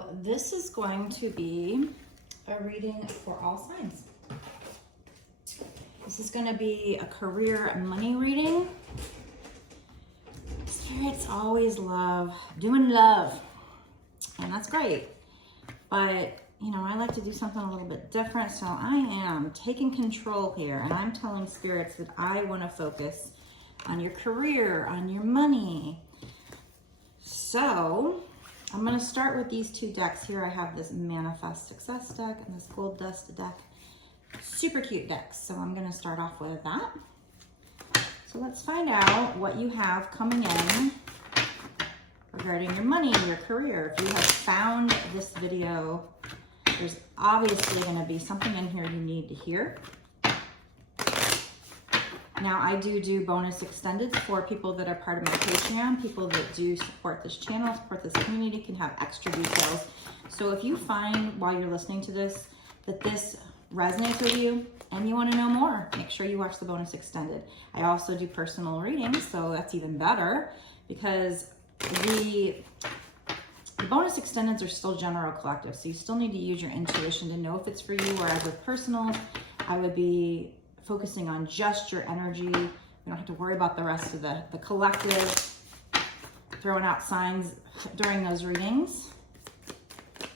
So this is going to be a reading for all signs. This is going to be a career and money reading. Spirits always love doing love, and that's great. But, you know, I like to do something a little bit different, so I am taking control here, and I'm telling spirits that I want to focus on your career, on your money. So I'm going to start with these two decks here. I have this Manifest Success deck and this Gold Dust deck. Super cute decks. So I'm going to start off with that. So let's find out what you have coming in regarding your money, your career. If you have found this video, there's obviously going to be something in here you need to hear. Now, I do bonus extended for people that are part of my Patreon. People that do support this channel, support this community, can have extra details. So if you find while you're listening to this that this resonates with you and you want to know more, make sure you watch the bonus extended. I also do personal readings, so that's even better, because the bonus extendeds are still general collective. So you still need to use your intuition to know if it's for you, whereas with personals, I would be focusing on just your energy. You don't have to worry about the rest of the collective, throwing out signs during those readings.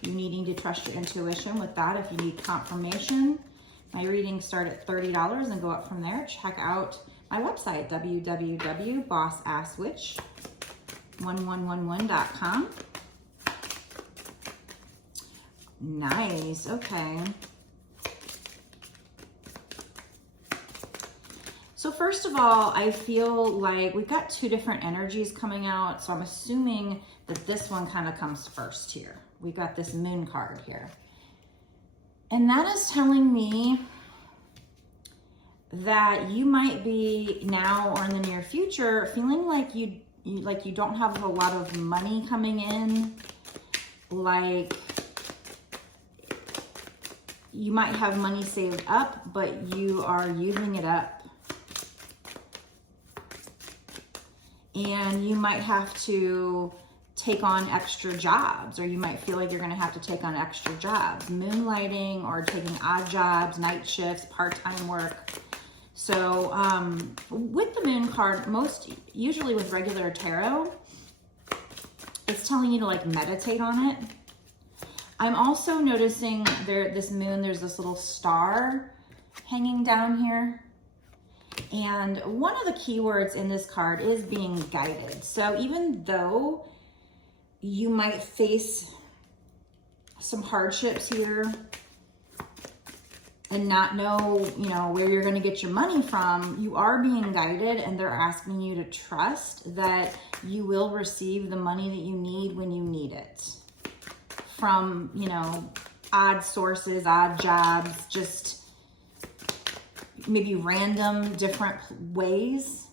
You needing to trust your intuition with that. If you need confirmation, my readings start at $30 and go up from there. Check out my website, www.bossasswitch1111.com. Nice, okay. So first of all, I feel like we've got two different energies coming out. So I'm assuming that this one kind of comes first here. We've got this Moon card here. And that is telling me that you might be now or in the near future feeling like you don't have a lot of money coming in. Like you might have money saved up, but you are using it up. And you might have to take on extra jobs, or you might feel like you're going to have to take on extra jobs, moonlighting or taking odd jobs, night shifts, part-time work. So with the Moon card, usually with regular tarot, it's telling you to like meditate on it. I'm also noticing this moon, there's this little star hanging down here. And one of the keywords in this card is being guided. So even though you might face some hardships here and not know, you know, where you're going to get your money from, you are being guided, and they're asking you to trust that you will receive the money that you need when you need it from, you know, odd sources, odd jobs, just maybe random different ways.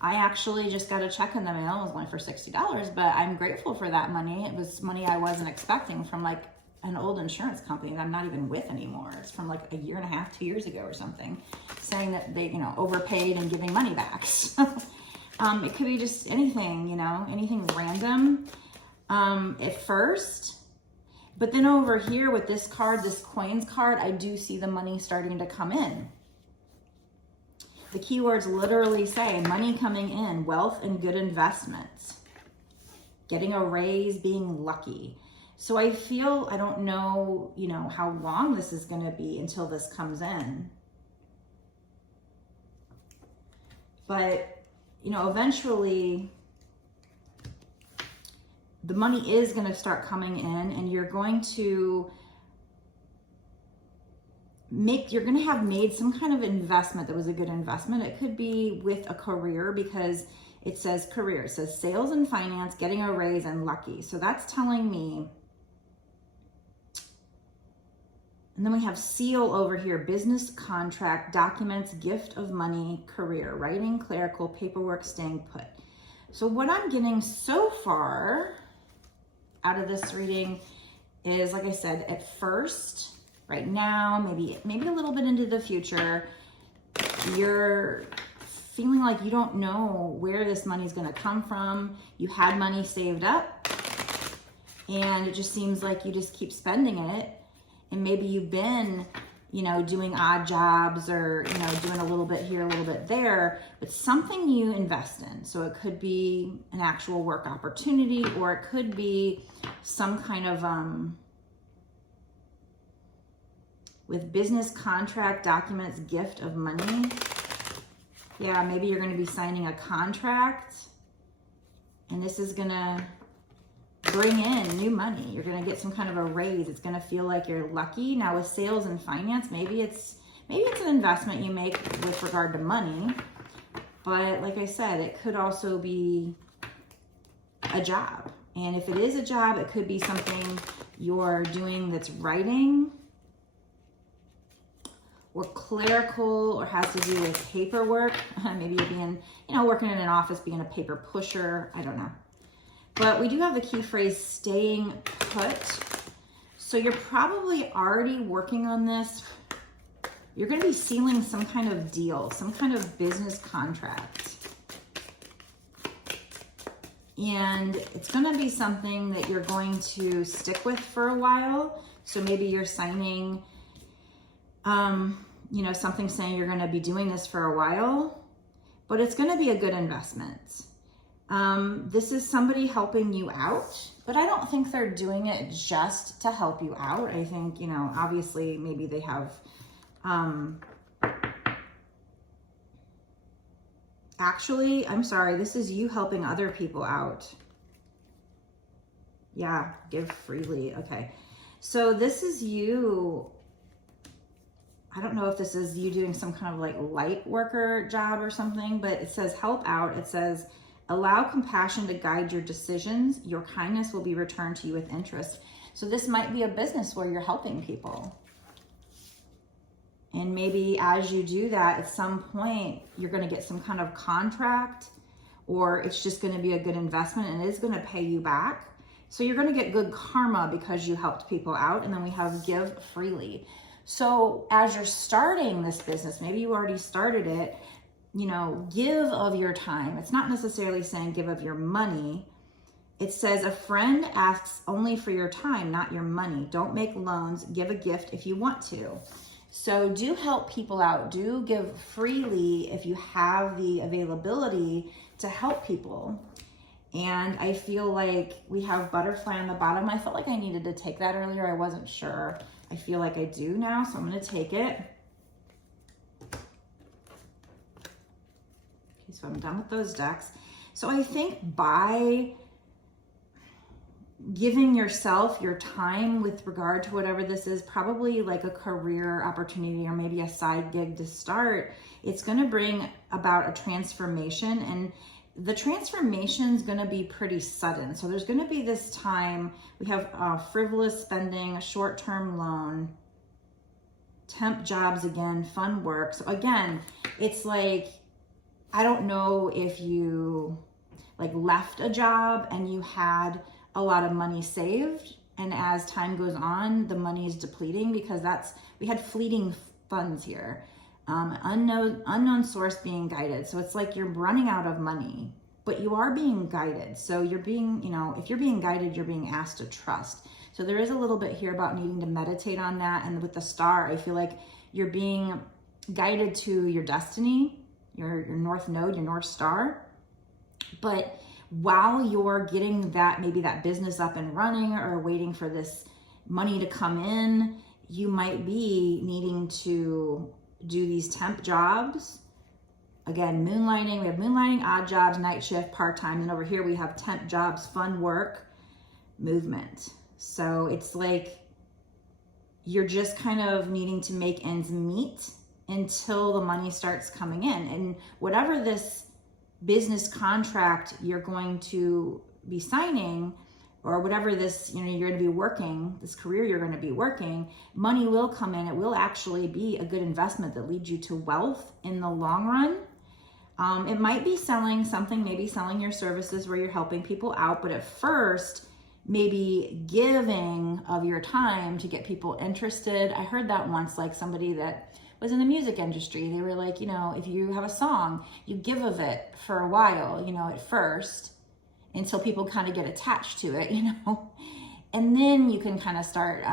I actually just got a check in the mail. It was only for $60, but I'm grateful for that money. It was money I wasn't expecting from like an old insurance company that I'm not even with anymore. It's from like a year and a half, 2 years ago or something, saying that they, you know, overpaid and giving money back. So, it could be just anything, you know, anything random at first. But then over here with this card, this coins card, I do see the money starting to come in. The keywords literally say money coming in, wealth and good investments, getting a raise, being lucky. So I feel, I don't know, you know, how long this is going to be until this comes in. But, you know, eventually the money is going to start coming in, and you're going to have made some kind of investment that was a good investment. It could be with a career, because it says career. It says sales and finance, getting a raise, and lucky. So that's telling me. And then we have seal over here, business, contract, documents, gift of money, career, writing, clerical, paperwork, staying put. So what I'm getting so far out of this reading is, like I said, at first, right now, maybe a little bit into the future, you're feeling like you don't know where this money's going to come from. You had money saved up, and it just seems like you just keep spending it. And maybe you've been, you know, doing odd jobs or, you know, doing a little bit here, a little bit there, but something you invest in. So it could be an actual work opportunity, or it could be some kind of, with business contract documents, gift of money. Yeah, maybe you're going to be signing a contract, and this is going to bring in new money. You're going to get some kind of a raise. It's going to feel like you're lucky. Now with sales and finance, maybe it's an investment you make with regard to money. But like I said, it could also be a job. And if it is a job, it could be something you're doing that's writing or clerical, or has to do with paperwork. Maybe you're being, you know, working in an office, being a paper pusher. I don't know. But we do have the key phrase, staying put. So you're probably already working on this. You're going to be sealing some kind of deal, some kind of business contract. And it's going to be something that you're going to stick with for a while. So maybe you're signing, you know, something saying you're going to be doing this for a while, but it's going to be a good investment. This is somebody helping you out, but I don't think they're doing it just to help you out. I think, you know, obviously maybe they have, actually, I'm sorry, this is you helping other people out. Yeah, give freely. Okay. So this is you, I don't know if this is you doing some kind of like light worker job or something, but it says help out. It says, allow compassion to guide your decisions. Your kindness will be returned to you with interest. So this might be a business where you're helping people. And maybe as you do that, at some point, you're going to get some kind of contract, or it's just going to be a good investment and it is going to pay you back. So you're going to get good karma because you helped people out. And then we have give freely. So as you're starting this business, maybe you already started it, you know, give of your time. It's not necessarily saying give of your money. It says a friend asks only for your time, not your money. Don't make loans. Give a gift if you want to. So do help people out. Do give freely if you have the availability to help people. And I feel like we have butterfly on the bottom. I felt like I needed to take that earlier. I wasn't sure. I feel like I do now, so I'm going to take it. Okay, so I'm done with those decks. So I think by giving yourself your time with regard to whatever this is, probably like a career opportunity or maybe a side gig to start, it's going to bring about a transformation, and the transformation is going to be pretty sudden. So there's going to be this time, we have frivolous spending, a short-term loan, temp jobs again, fun work. So again, it's like, I don't know if you like left a job and you had a lot of money saved, and as time goes on, the money is depleting because we had fleeting funds here. Unknown source being guided. So it's like you're running out of money, but you are being guided. So you're being, you know, if you're being guided, you're being asked to trust. So there is a little bit here about needing to meditate on that. And with the star, I feel like you're being guided to your destiny, your north node, your north star. But while you're getting that, maybe that business up and running or waiting for this money to come in, you might be needing to do these temp jobs. Again, moonlighting, we have moonlighting, odd jobs, night shift, part-time. And over here we have temp jobs, fun work, movement. So it's like you're just kind of needing to make ends meet until the money starts coming in. And whatever this business contract you're going to be signing, or whatever this, you know, you're going to be working, this career you're going to be working, money will come in. It will actually be a good investment that leads you to wealth in the long run. It might be selling something, maybe selling your services where you're helping people out, but at first, maybe giving of your time to get people interested. I heard that once, like somebody that was in the music industry. They were like, you know, if you have a song, you give of it for a while, you know, at first, until people kind of get attached to it, you know. And then you can kind of start,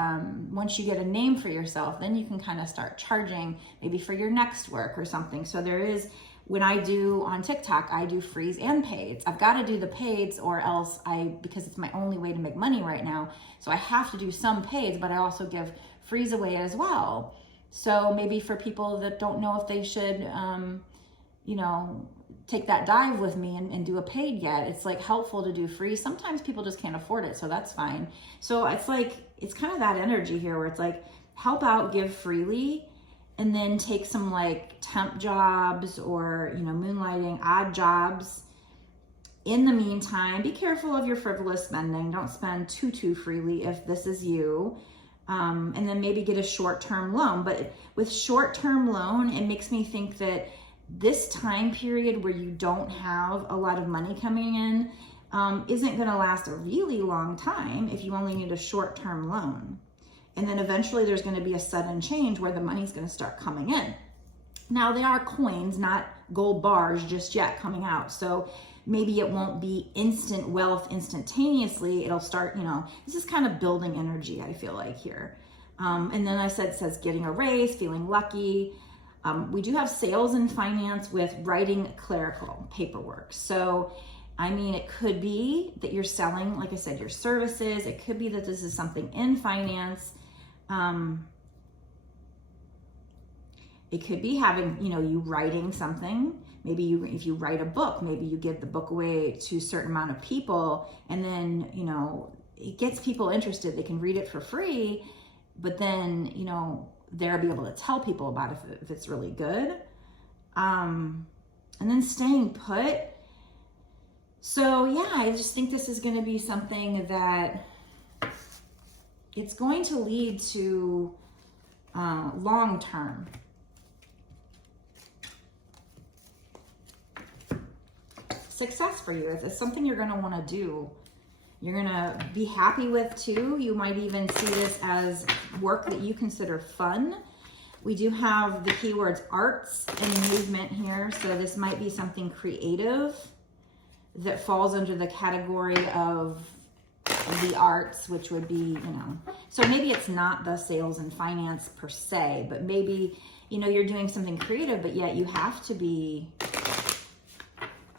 once you get a name for yourself, then you can kind of start charging maybe for your next work or something. So there is, when I do on TikTok, I do frees and paids. I've got to do the paids or else because it's my only way to make money right now. So I have to do some paids, but I also give frees away as well. So maybe for people that don't know if they should, you know, take that dive with me and do a paid yet, it's like helpful to do free. Sometimes people just can't afford it, so that's fine. So it's like, it's kind of that energy here where it's like, help out, give freely, and then take some like temp jobs or, you know, moonlighting, odd jobs. In the meantime, be careful of your frivolous spending. Don't spend too freely if this is you. And then maybe get a short-term loan. But with short-term loan, it makes me think that this time period where you don't have a lot of money coming in isn't going to last a really long time if you only need a short-term loan. And then eventually there's going to be a sudden change where the money's going to start coming in. Now, they are coins, not gold bars just yet coming out. So maybe it won't be instant wealth instantaneously. It'll start, you know, this is kind of building energy, I feel like here. And then it says getting a raise, feeling lucky. We do have sales and finance with writing clerical paperwork. So, I mean, it could be that you're selling, like I said, your services. It could be that this is something in finance. It could be having, you know, you writing something. Maybe if you write a book, maybe you give the book away to a certain amount of people, and then, you know, it gets people interested. They can read it for free, but then, you know, they'll be able to tell people about it if it's really good. And then staying put. So yeah, I just think this is going to be something that it's going to lead to long-term success for you. It's something you're going to want to do. You're going to be happy with too. You might even see this as work that you consider fun. We do have the keywords arts and movement here. So this might be something creative that falls under the category of the arts, which would be, you know, so maybe it's not the sales and finance per se, but maybe, you know, you're doing something creative, but yet you have to be,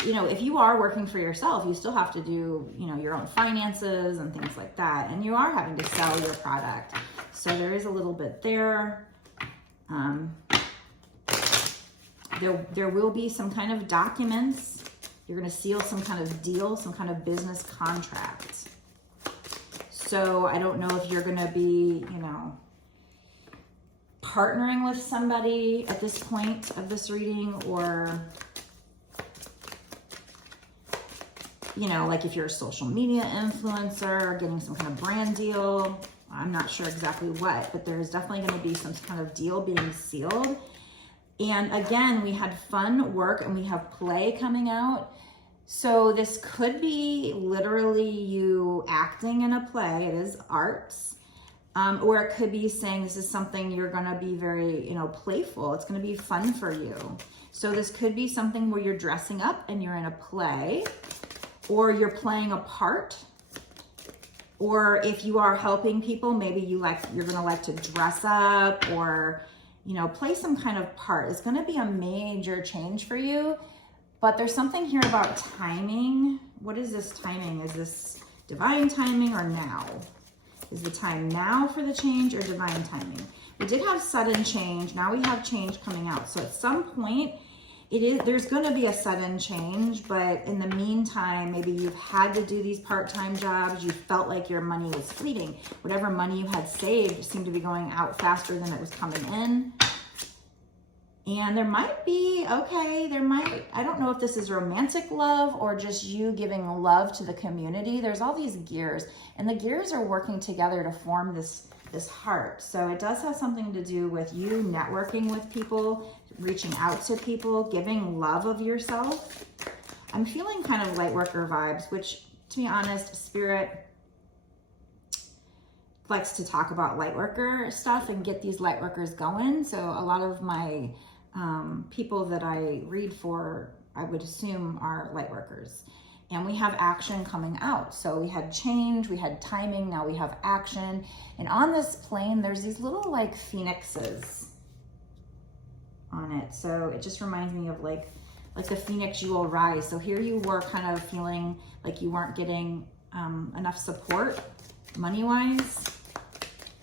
you know, if you are working for yourself, you still have to do, you know, your own finances and things like that. And you are having to sell your product. So there is a little bit there. There will be some kind of documents. You're going to seal some kind of deal, some kind of business contract. So I don't know if you're going to be, you know, partnering with somebody at this point of this reading, or, you know, like if you're a social media influencer, getting some kind of brand deal. I'm not sure exactly what, but there's definitely going to be some kind of deal being sealed. And again, we had fun work and we have play coming out. So this could be literally you acting in a play. It is arts. Or it could be saying this is something you're going to be very, you know, playful. It's going to be fun for you. So this could be something where you're dressing up and you're in a play, or you're playing a part. Or if you are helping people, maybe you're going to like to dress up or, you know, play some kind of part. It's going to be a major change for you. But there's something here about timing. What is this timing? Is this divine timing or now? Is the time now for the change or divine timing? We did have sudden change. Now we have change coming out. So at some point, there's going to be a sudden change, but in the meantime, maybe you've had to do these part-time jobs. You felt like your money was fleeting. Whatever money you had saved seemed to be going out faster than it was coming in. And there might be, I don't know if this is romantic love or just you giving love to the community. There's all these gears, and the gears are working together to form this heart. So it does have something to do with you networking with people, reaching out to people, giving love of yourself. I'm feeling kind of light worker vibes, which, to be honest, Spirit likes to talk about light worker stuff and get these light workers going. So a lot of my people that I read for, I would assume, are light workers. and we have action coming out. So we had change, we had timing, now we have action. And on this plane, there's these little like phoenixes on it. So it just reminds me of like the phoenix, you will rise. So here you were kind of feeling like you weren't getting enough support money-wise,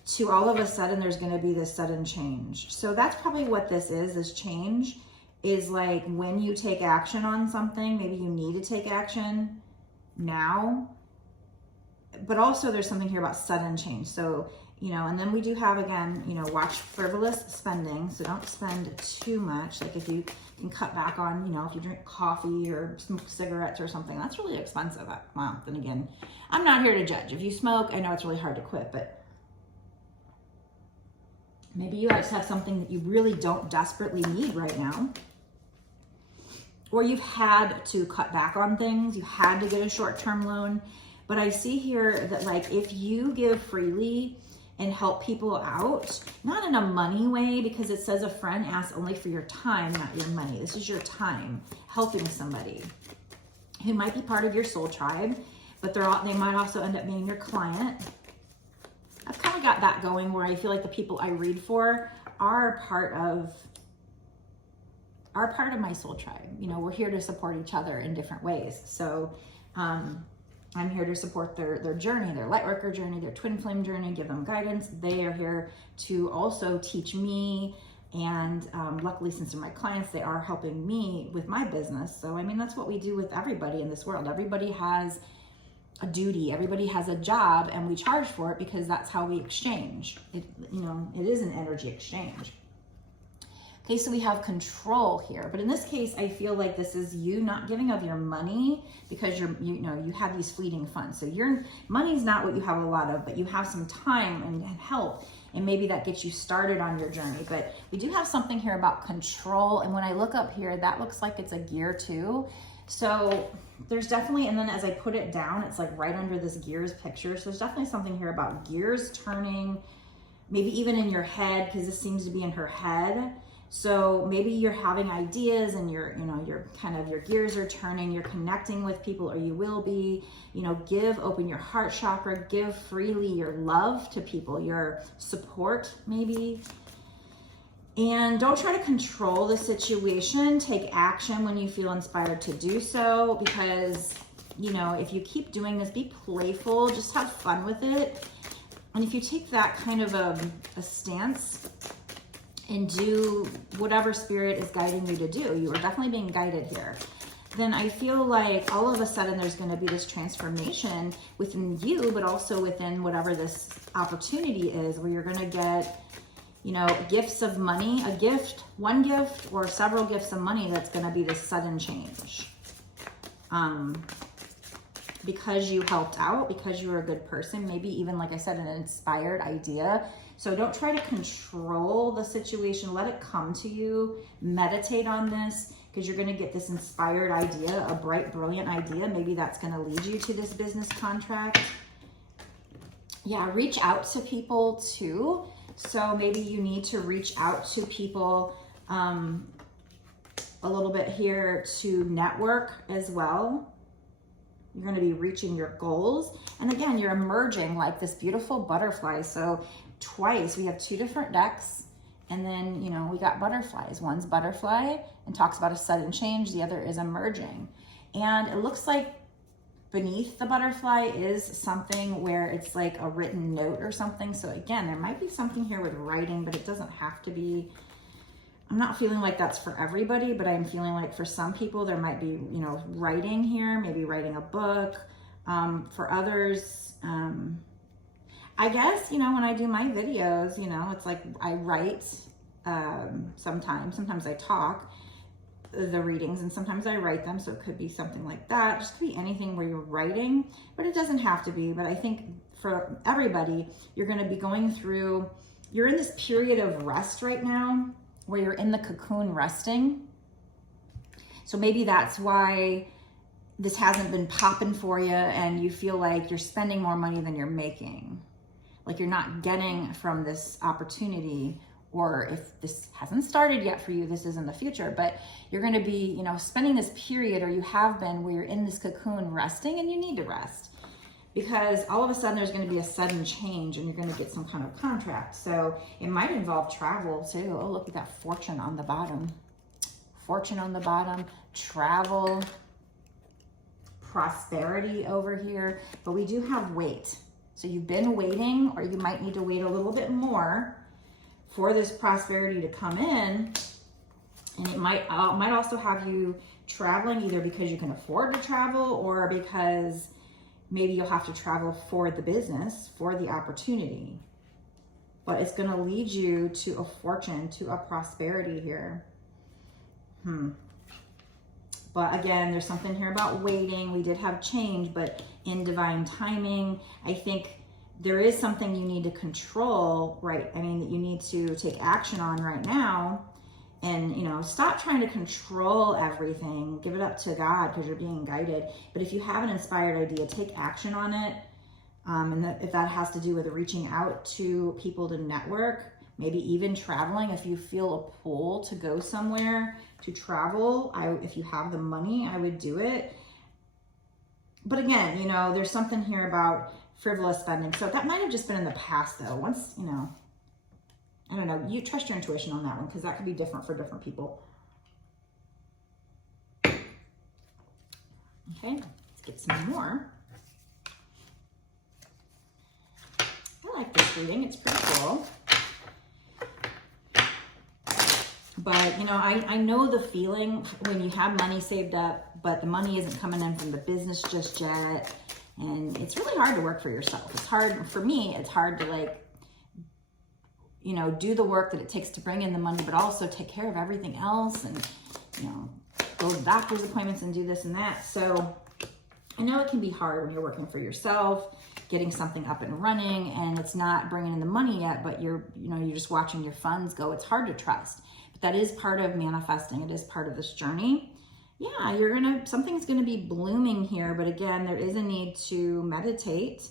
to all of a sudden there's going to be this sudden change. So that's probably what this is. This change is like when you take action on something, maybe you need to take action now, but also there's something here about sudden change. So, you know, and then we do have, again, you know, watch frivolous spending. So don't spend too much. Like if you can cut back on, you know, if you drink coffee or smoke cigarettes or something, that's really expensive. Well, then again, I'm not here to judge. If you smoke, I know it's really hard to quit, but maybe you guys have something that you really don't desperately need right now. Or you've had to cut back on things. You had to get a short-term loan. But I see here that like if you give freely and help people out, not in a money way, because it says a friend asks only for your time, not your money. This is your time helping somebody who might be part of your soul tribe, but they might also end up being your client. I've kind of got that going where I feel like the people I read for are part of my soul tribe. You know, we're here to support each other in different ways. So I'm here to support their journey, their light worker journey, their twin flame journey, give them guidance. They are here to also teach me. And luckily, since they're my clients, they are helping me with my business. So, I mean, that's what we do with everybody in this world. Everybody has a duty, everybody has a job, and we charge for it because that's how we exchange. It is an energy exchange. Okay, so we have control here, but in this case, I feel like this is you not giving of your money because you have these fleeting funds. So your money's not what you have a lot of, but you have some time and help, and maybe that gets you started on your journey. But we do have something here about control, and when I look up here, that looks like it's a gear too. So there's definitely, and then as I put it down, it's like right under this gears picture. So there's definitely something here about gears turning, maybe even in your head, because this seems to be in her head. So maybe you're having ideas and your gears are turning, you're connecting with people, or you will be, open your heart chakra, give freely your love to people, your support maybe. And don't try to control the situation. Take action when you feel inspired to do so, because, if you keep doing this, be playful, just have fun with it. And if you take that kind of a stance and do whatever spirit is guiding you to do, you are definitely being guided here, then I feel like all of a sudden there's going to be this transformation within you, but also within whatever this opportunity is, where you're going to get, gifts of money, one gift or several gifts of money that's going to be this sudden change. Because you helped out, because you were a good person, maybe even, like I said, an inspired idea. So don't try to control the situation. Let it come to you. Meditate on this, because you're going to get this inspired idea, a bright, brilliant idea. Maybe that's going to lead you to this business contract. Yeah, reach out to people too. So maybe you need to reach out to people a little bit here to network as well. You're going to be reaching your goals. And again, you're emerging like this beautiful butterfly. So twice, we have two different decks. And then, we got butterflies. One's butterfly and talks about a sudden change. The other is emerging. And it looks like beneath the butterfly is something where it's like a written note or something. So again, there might be something here with writing, but it doesn't have to be. I'm not feeling like that's for everybody, but I'm feeling like for some people there might be, writing here, maybe writing a book. For others, I guess, when I do my videos, it's like I write sometimes I talk the readings, and sometimes I write them. So it could be something like that. Just could be anything where you're writing, but it doesn't have to be. But I think for everybody, you're going to be going through, you're in this period of rest right now, where you're in the cocoon resting. So maybe that's why this hasn't been popping for you, and you feel like you're spending more money than you're making. Like you're not getting from this opportunity, or if this hasn't started yet for you, this is in the future, but you're going to be, you know, spending this period, or you have been, where you're in this cocoon resting, and you need to rest because all of a sudden there's going to be a sudden change and you're going to get some kind of contract. So it might involve travel too. Oh, look at that fortune on the bottom. Fortune on the bottom, travel, prosperity over here, but we do have wait. So you've been waiting, or you might need to wait a little bit more for this prosperity to come in. And it might also have you traveling, either because you can afford to travel, or because maybe you'll have to travel for the business, for the opportunity. But it's going to lead you to a fortune, to a prosperity here. But again, there's something here about waiting. We did have change, but in divine timing, I think there is something you need to control, right? I mean, that you need to take action on right now. And, you know, stop trying to control everything. Give it up to God, because you're being guided. But if you have an inspired idea, take action on it. If that has to do with reaching out to people to network, maybe even traveling. If you feel a pull to go somewhere, to travel, if you have the money, I would do it. But again, you know, there's something here about frivolous spending. So that might have just been in the past though. Once, you know, I don't know, you trust your intuition on that one, because that could be different for different people. Okay, let's get some more. I like this reading, it's pretty cool. But, you know, I know the feeling when you have money saved up, but the money isn't coming in from the business just yet. And it's really hard to work for yourself. It's hard, for me, it's hard to, like, you know, do the work that it takes to bring in the money, but also take care of everything else and, you know, go to doctor's appointments and do this and that. So I know it can be hard when you're working for yourself, getting something up and running, and it's not bringing in the money yet, but you're just watching your funds go. It's hard to trust. But that is part of manifesting. It is part of this journey. Yeah, something's gonna be blooming here, but again, there is a need to meditate.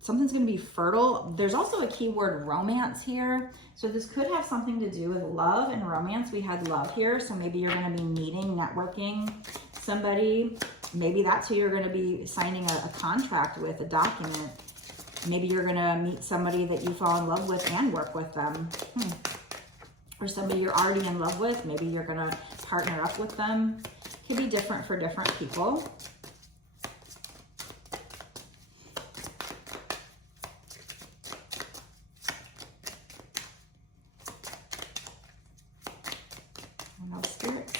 Something's gonna be fertile. There's also a keyword romance here. So this could have something to do with love and romance. We had love here, so maybe you're gonna be meeting, networking somebody. Maybe that's who you're gonna be signing a contract with, a document. Maybe you're gonna meet somebody that you fall in love with and work with them. Or somebody you're already in love with, maybe you're gonna partner up with them. Could be different for different people. And those spirits.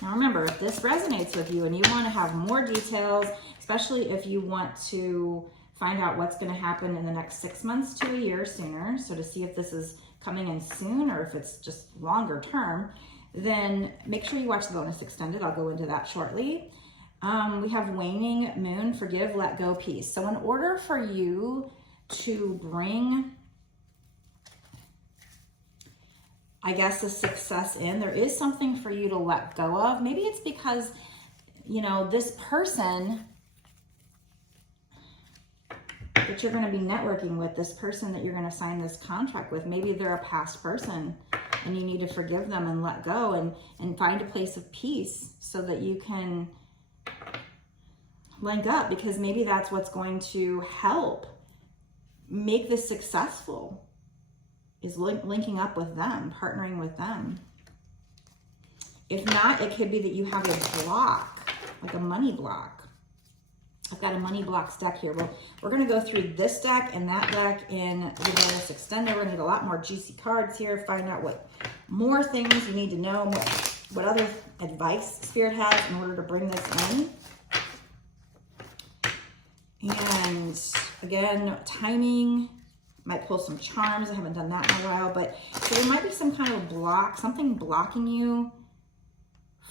Now remember, if this resonates with you and you wanna have more details, especially if you want to find out what's gonna happen in the next 6 months to a year sooner, so to see if this is coming in soon or if it's just longer term, then make sure you watch the bonus extended. I'll go into that shortly. We have waning moon, forgive, let go, peace. So in order for you to bring, I guess, a success in, there is something for you to let go of. Maybe it's because, you know, this person that you're going to be networking with, this person that you're going to sign this contract with, maybe they're a past person and you need to forgive them and let go and find a place of peace so that you can link up, because maybe that's what's going to help make this successful, is linking up with them, partnering with them. If not, it could be that you have a block, like a money block. I've got a money blocks deck here. Well, we're going to go through this deck and that deck in the bonus extender. We're going to need a lot more juicy cards here, find out what more things you need to know, what other advice Spirit has in order to bring this in. And again, timing, might pull some charms. I haven't done that in a while, but so there might be some kind of block, something blocking you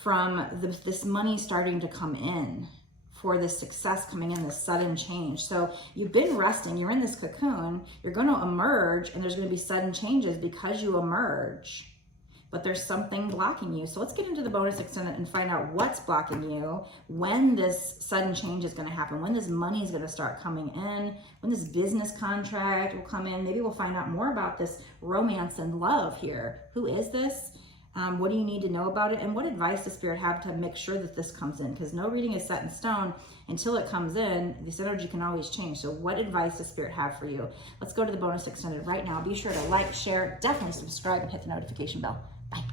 from this money starting to come in, for this success coming in, this sudden change. So you've been resting, you're in this cocoon, you're going to emerge, and there's going to be sudden changes because you emerge. but there's something blocking you. So let's get into the bonus extended and find out what's blocking you, when this sudden change is going to happen, when this money is going to start coming in, when this business contract will come in. Maybe we'll find out more about this romance and love here. Who is this? What do you need to know about it? And what advice does Spirit have to make sure that this comes in? Because no reading is set in stone until it comes in. This energy can always change. So what advice does Spirit have for you? Let's go to the bonus extended right now. Be sure to like, share, definitely subscribe, and hit the notification bell. Bye.